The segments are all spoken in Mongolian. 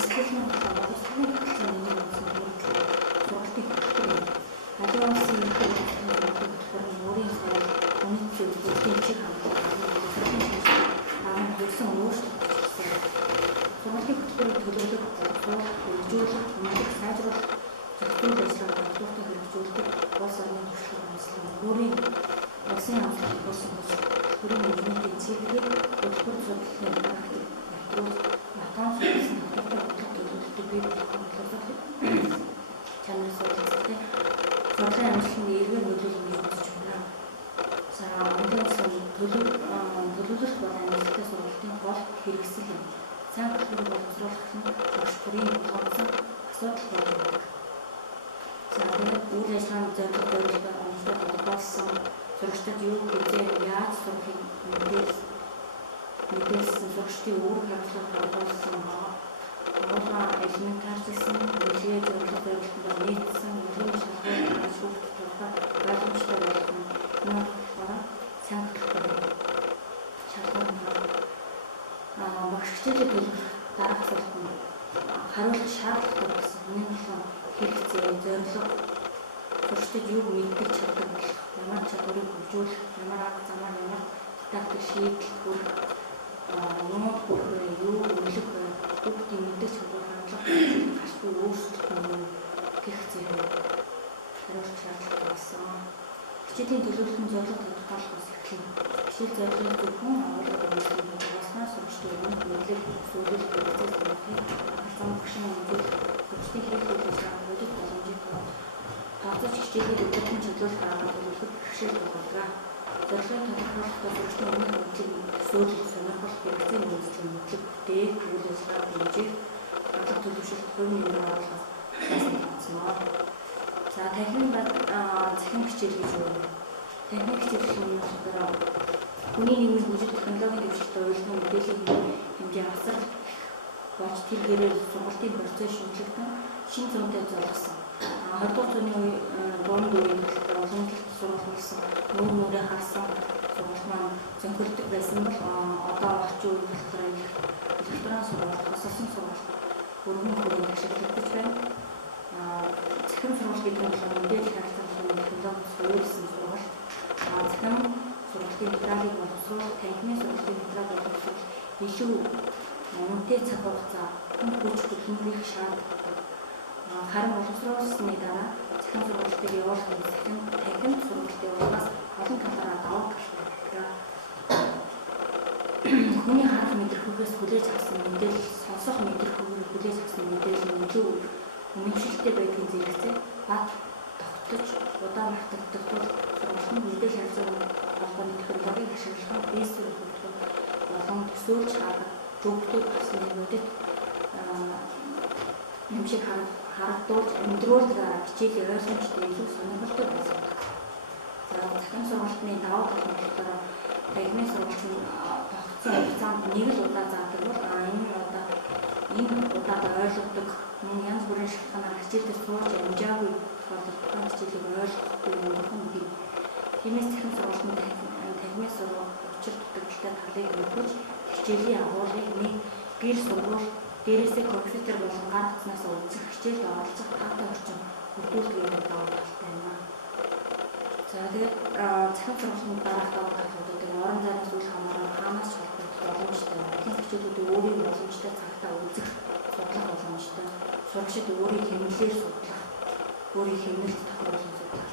Сэтгэлийн боловсролын хөтөлбөрийн сургалтын хөтөлбөр. Аливаа улсын хөтөлбөр өөрийн соёл, үнэт зүйл, бүлгийн чиг хандлагыг хөрсөн өөрчлөлт хийсэн. Сургалтын хөтөлбөрийг төлөвлөх, боловсруулах, хөгжүүлэх, үнэлэх, сайжруулах, зөвхөн ажиллагааг хурдан хэрэгжүүлдэг улс орны туршлага онцлог өөрийн улсын амлалт болсон төрийн үнэлгээний цэглэлийг хөтөлбөр судлалын практик нэвтрүүлж матан сургалтын хөтөлбөр төлөвлөлтөд бий болох чанар судлалын сурлын амжилтанд эргээр нөлөөлөх гэж үзэж байна. За өнөөдөр төлөвлөлт бол амжилттай сургалтын гол хэрэгсэл юм. Сайн хөтөлбөрийг боловсруулах нь багш бүрийн тооцсон асуудал байдаг. За тэгээд үйл ажиллагааны зорилго онцлог тодорхойлсон сурагчдад юу хэмжээ яаж сурахыг мэдээлсэн сурагчдын үүрэг хариуцлага тодорхойлсон агуулга элементарчилсан нэлээд зорилго зорилготой нийцсэн үнэлгээний шалгуур шүүхт тухай ойлгомжтой байх нь сайн хөтөлбөр шалгуур багш хичээлээ төлөх дараах асуулт нь хариулах шаардлагатай гэсэн үнэн хэрэгцээ, зорилго, сурагчдад юу мэддэг чаддаг болох, ямар чадварыг хөгжүүлэх, ямар арга замаар ямар дидактик шийдэл хүрэх, юмуд хүрэх, юу өглөх, хүүхдийн мэддэг чадвар хандлага, гашгүй өөрчлөлт нь гэх зэрэг хариулах шаардлагатай болсон. Хичээлийн төлөвлөлтийн зорилго тодорхойлохоос эхэлнэ. Хичээл зорилгыг зөвхөн агуулгад үнэлэх, болсноор сурагчдын өмнө мэдлэг, зөвлөл, процесс үүргийг зам багшийн үзүүл сурагчдын хийх үйл ажиллагаа бодит боломжийг тооцож хичээлийг өдөртөн чиглүүлэх арга төлөвлөхөд бэрхшээл тулгардаг. Зорилгыг тодорхойлохдоо сурагчдын өмнөх мэдлэг төсөөлөл, сонирхол, хэрэгцээ нөөцлөн мэдлэг бүтээх, үйл ажиллагаа хэмжээх, бодлого төлөвшөлт, хувийн нэмрээ оруулах гэсэн. За танхимын захин хичээл гэж юу вэ? Танхимын хичээл нь хүний нийгмийн хүчит технологийн дэвшилтэд уялдаа мэдээллийн хэмжээ асар болж тэр гэрээр сургалтын процесс шинжлэхдээ шин зүйнтэй зориулсан. 20 дугаар зууны дунд үеийн уламжлалт сургуулсан, нүүрээ харсан сургалт маань зөнхөрдөг байсан бол одоо орчин үеийн болохоор электрон сургалт, хосолсон сургалт өргөн хүрээнд ашиглагдаж байна. Захин сургалт гэдэг нь мэдээлэл харилцааны технологи суурилсан сургалт. Захин сургалтын материалыг боловсруулах, танхимын сургалтын материал боловсруулах илүү үнэтэй цаг хугацаа, хүн хүч хөдөлмөрийг шаарддаг. Харин боловсруулсны дараа захин сургалтыг явуулах захин танхим сургалтын урагаас олон талаараа давуу талтай. Хүний харах мэдрэмжээс хүлээж авсан мэдээлэл, сонсох мэдрэмжээр хүлээж авсан мэдээлэл нь илүү үнэмшилтэй байдгийн зэрэгцээ бат тогтож удаан мартагддаг тул сургалтын мэдээлэл харилцааны холбооны технологиг ашиглах нь бейсээр хөгжих болон төсөөлж харах төвхтөд авсан бодит юмшиг харагдуулж амьдруулдаг арга хичээлийн ойлгомжтой илүү сонирхолтой байсан. За захин сургалтын давуу тал нь болохоор танхимын сургалтын тогтсон хугацаанд нэг л удаа заадаг бол энэ удаад ойлгодог янз бүрийн шалтгаанаар хичээлдээ сууж амжаагүй бол тухайн хичээлийг ойлгохгүй юм бий. Тиймээс захин сургалтын танхимын сургалт учир дутагдaltaй талыг өгч хичээлийн агуулгыг нэг гэр сургууль дээрээсээ компьютер болон гар утаснаас үзэх хичээлд оролцох таатай орчин бүрдүүлдэг давуу талтай байна. За тэгээд захин сургалтын дараах давуу талуудыг орон зайнаас үл хамааран хаанаас шалгах боломжтой. Ихэнх хичээлүүд өөрийн боломжтой цагтаа үзэх судлах боломжтой. Сурагчид өөрийн хэмнэлээр судлах, өөрийн хэмнэлд тохируулсан судлах.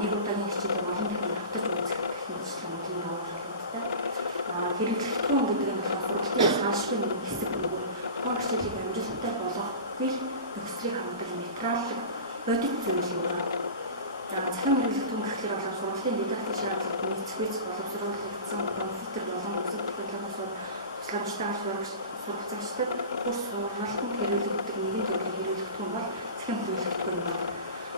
Нэг удаагийн хичээлийг олон дахин давтаж үзэх мэтлэн олон давуу талуудтай. Хэрэглэгдэхүүн гэдэг нь сургалтын салшгүй нэг хэсэг нөгөө тухайн хичээлийг амжилттай болгох хэл нөхцөлийг хангах материал бодит зүйл юм байна. Захин хэрэглэгдэхүүн гэхлээр болон сургалтын дидактик шаардлагыг нийцвэц боловсруулагдсан компьютер болон бусад технологиос тусламжтай сургалтчдад бус сургалтанд хэрэглэгддэг нэгэн төрлийн хэрэглэгдэхүүн бол захин хэрэглэгдэхүүн юм.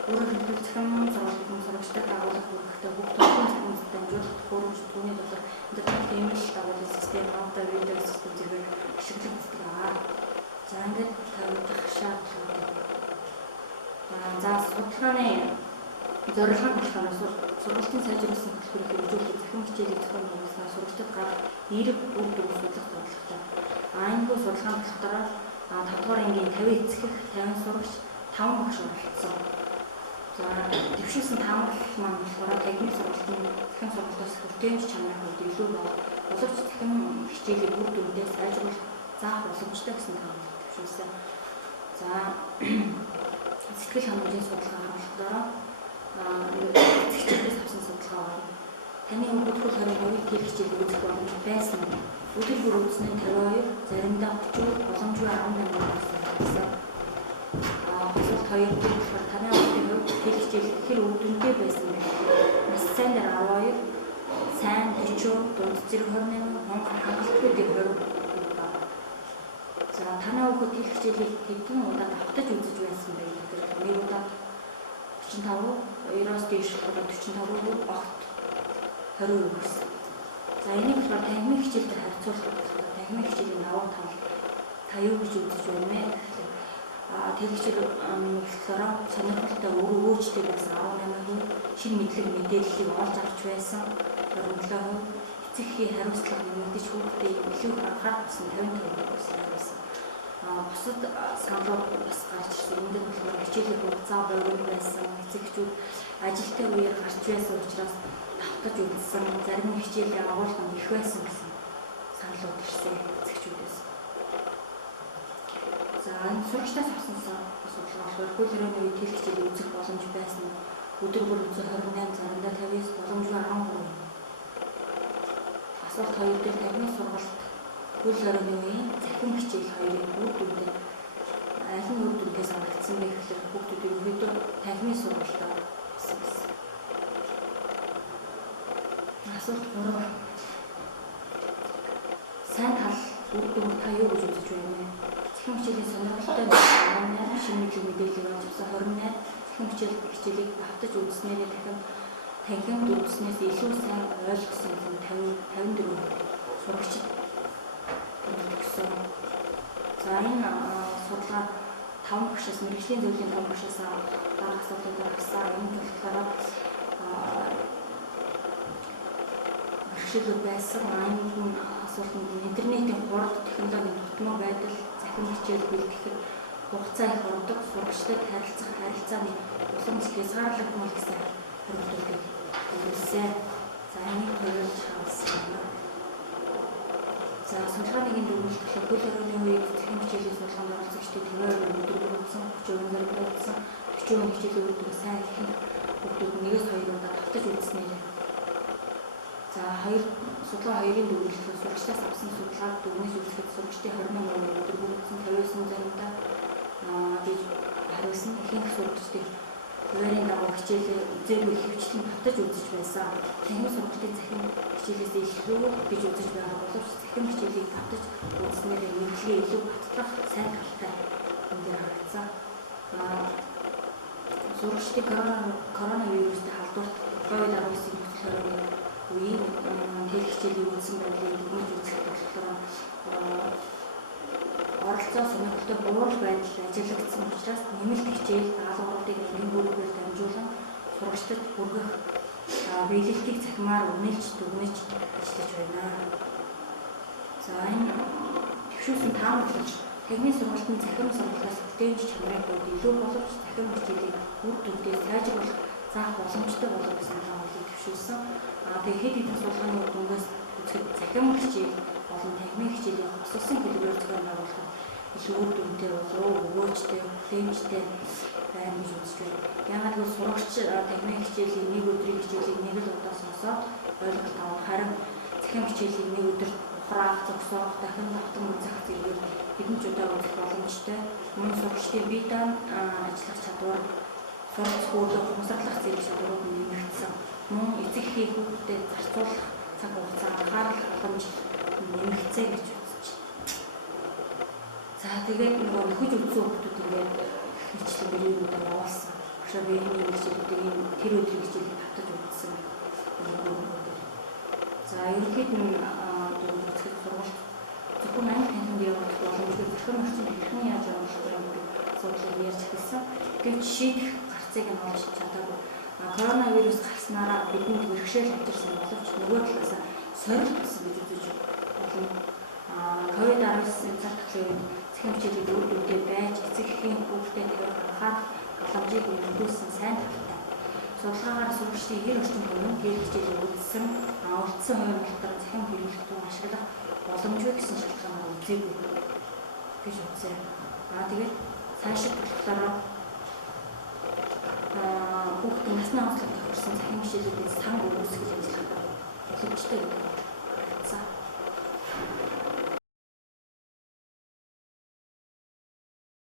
Өөрөөр хэлбэл захин сургалтын сурагчдад агуулга хүргэхдээ бүх төрлийн захин дамжуулалт хөрөмж түүний дотор интернет имэйл дагуулгын систем, аудио видео систем зэрэг ашиглагддаг байгаа. За ингээд тавигдах шаардлага. За судалгааны зорилго нь болохоор сургалтын сайжруулсан хөтөлбөрийг хөгжүүлэх, захин хичээлийг зохион байгуулснаар сурагчдад гарах эерэг үр дүн судлах зорилготой. Энэхүү судалгааны болохоор 5 дугаар ангийн 50 эцэг 50 сурагч 5 багш оролцсон. За дэвшүүлсэн таамаглал маань болохоор техник сургалтын захин сургалтаас хүртээмж чанарын хувьд илүү боловч захин хичээлийг үр дүндээ сайжруулах заах боломжтой гэсэн таамаглал дэвшүүлсэн. За сэтгэл хангамжийн судалгаа харуулснаар эцэгчдээс авсан судалгаа байна. Таны өгөгдөл 22 тэр хичээл үзэх боломж байсан. Өдөр бүр үзснээр 52, заримдаа 30, боломжгүй 18 байсан. Босол 2 дээр болохоор таны өгөгдлийн хувьд тэр хичээл хэр үр дүнтэй байсан бэ? Нас сайн дээр 12, сайн 40, дунд зэрэг 28, хонгор хангалтгүй дээр 20 байна. За таны өгөгд тэр хичээлийг хэдэн удаа давтаж үзэж байсан бэ гэдэг. Нэг удаа 45, 2-оос дээш 45, огт 20 гэсэн. За энийг болохоор танхимын хичээлээр харьцуулах болохоор танхимын хичээлийн давуу тал та юу гэж үзэж байна вэ? Тэр хичээл болохоор сонирхолтой өөрөөжтэй байсан 18%, шинэ мэдлэг мэдээллийг олж авч байсан 27%, эцэгхийн хариуцлага нэмэгдэж хүүхдээ илүү их анхаарах гэсэн 55% байсан. Бусад саналууд бас гарч ирсэн. Энд болохоор хичээлийн хугацаа богино байсан, эцэгчүүд ажилтай үеэр гарч байсан учраас давтаж үзсэн, зарим хичээлийн агуулгын их байсан гэсэн саналууд ирсэн эцэгчүүдээс. За энэ сурагчдаас авсан судалгаа болохоор хөл хорионы үед тэр хичээлийг үзэх боломж байсан нь өдөр бүр 28, заримдаа 50-с боломжгүй 13. Асуулт 2 дээр танхимын сургалт хөл хорионы үеийн захин хичээл хоёрын үр дүндээ аль нь үр дүнтэй санагдсан бэ гэхээр хүүхдүүд ерөнхийдөө танхимын сургалтаар байсан гэсэн. Асуулт 3. Сайн тал үр дүн та юу гэж үзэж байна вэ? Захин хичээлийн сонирхолтой нь шинэ мэдлэг мэдээллийг олж авсан 28, захин хичээлийг давтаж үзснээр дахин танхимд үзснээс илүү сайн ойлгосон юм 54 сурагчид гэсэн. За энэ судалгаа 5 багшаас мэргэжлийн зөвлөлийн 5 багшаас дараах асуултуудаар авсан. Энэ болохоор бэрхшээлүүд байсан. Энэ асуултанд интернетийн хурд технологийн тутмын байдал, захин хичээл бэлтгэхэд хугацаа их ордог, сурагчдад харилцах харилцааны уламж хязгаарлагдмал гэсэн хариултуудыг өгсөн. За энийг хоёулж хаалсан. За судалгааны дүгнэлт хөл хорионы үед захин хичээлийн судалгаанд оролцогчдын 50% өдөр бүр үзсэн, 30% заримдаа үзсэн, 40% хичээлийн өдөр сайн ихэнх хүүхдүүд 1-2 удаа давтаж үзснээр. За судалгаа 2-ын дүгнэлт сурагчдаас авсан судалгааг дүгнэж үзэхэд сурагчдын 21% өдөр бүр үзсэн, 59% заримдаа гэж хариулсан. Ихэнх сурагчдын хуваарийн дагуу хичээлээ үзээгүй хөвчлэн давтаж үзэж байсан. Танхимын сургалтын захин хичээлээс илүү гэж үзэж байгаа боловч захин хичээлийг давтаж үзснээр мэдлэгээ илүү батлах сайн талтай ингээд харагдсан. Сурагчдын коронавирустэй халдварт COVID-19 нөхцөл хорионы үеийн тэр хичээлийг үзсэн байдлыг дүгнэж үзэх болохоор оролцоо сонирхолтой буур байдал ажиглагдсан учраас нэмэлт хичээл даалгавруудыг нэг бүрээр дамжуулан сурагчдад хүргэх биелэлтийг цахимаар үнэлж дүгнэж ажиллаж байна. За энэ төвшүүлсэн таамаглал техникийн сургалтын захирам сургалтаас бүтээмж чанарын хувьд илүү боловч захирам хичээлийг үр дүндээ сайжруулах заах боломжтой болов гэсэн таамаглалыг төвшүүлсэн. Тэгээд хэд хэдэн судалгааны үр дүнгээс үзэхэд захирам хичээл болон техникийн хичээлийн боссон хэлбэрээр зохион байгуулах илүү үр дүнтэй болов, өгөөжтэй, бүтээмжтэй байна гэж үзэж байна. Яагаад гэвэл сурагч техникийн хичээлийн нэг өдрийн хичээлийг нэг л удаа сонсоод ойлголт авах, харин захирам хичээлийг нэг өдөр ухраах, зогсоох, дахин давтан үзэх зэргээр хэдэн ч удаа үзэх боломжтой. Мөн сурагчдын бие даан ажиллах чадвар, сурах хөлөө ухамсарлах зэрэг чадварууд нэмэгдсэн. Мөн эцэгхийн хүүхдэд зарцуулах цаг хугацаа, анхаарал халамж нэмэгцээ гэж үзэж. За тэгээд нөгөө нөхөж үзсэн хүмүүс ингээд хичээл мөрөөр явуулсан. Багшаа биений хичээлүүдийг тэр өдрийн хичээлийг татаж үзсэн. За ерөнхийд нь үзэх сургалт зөвхөн анги танхимд явуулах боломжгүй захирам орчинд хэрхэн яаж явуулах вэ гэдэг асуудлыг ярьж хэлсэн. Гэвч шийдэх гарцыг нь олж чадаагүй. Коронавирус гарснараа бидэнд бэрхшээл авчирсан боловч нөгөө талаас сорилт болсон гэж үзэж болно. COVID-19 цаг үеийн цахим хичээлүүд үр дүндээ байж эцэг эхийн хүүхдээ тавих анхаарал боломжийг нэмэгдүүлсэн сайн талтай. Судалгаагаар сурагчдын 90 орчим хүн гэр хичээлийг үзсэн, үлдсэн хувийн малтар цахим хэрэглэлтүүд ашиглах боломжгүй гэсэн шалтгаанаар үзээгүй гэж үзсэн. Тэгээд цаашид болохоор хүүхдийн насны онцлог тохирсон цахим хичээлүүдээс санг үүсгэж ажиллах боломжтой гэдэг.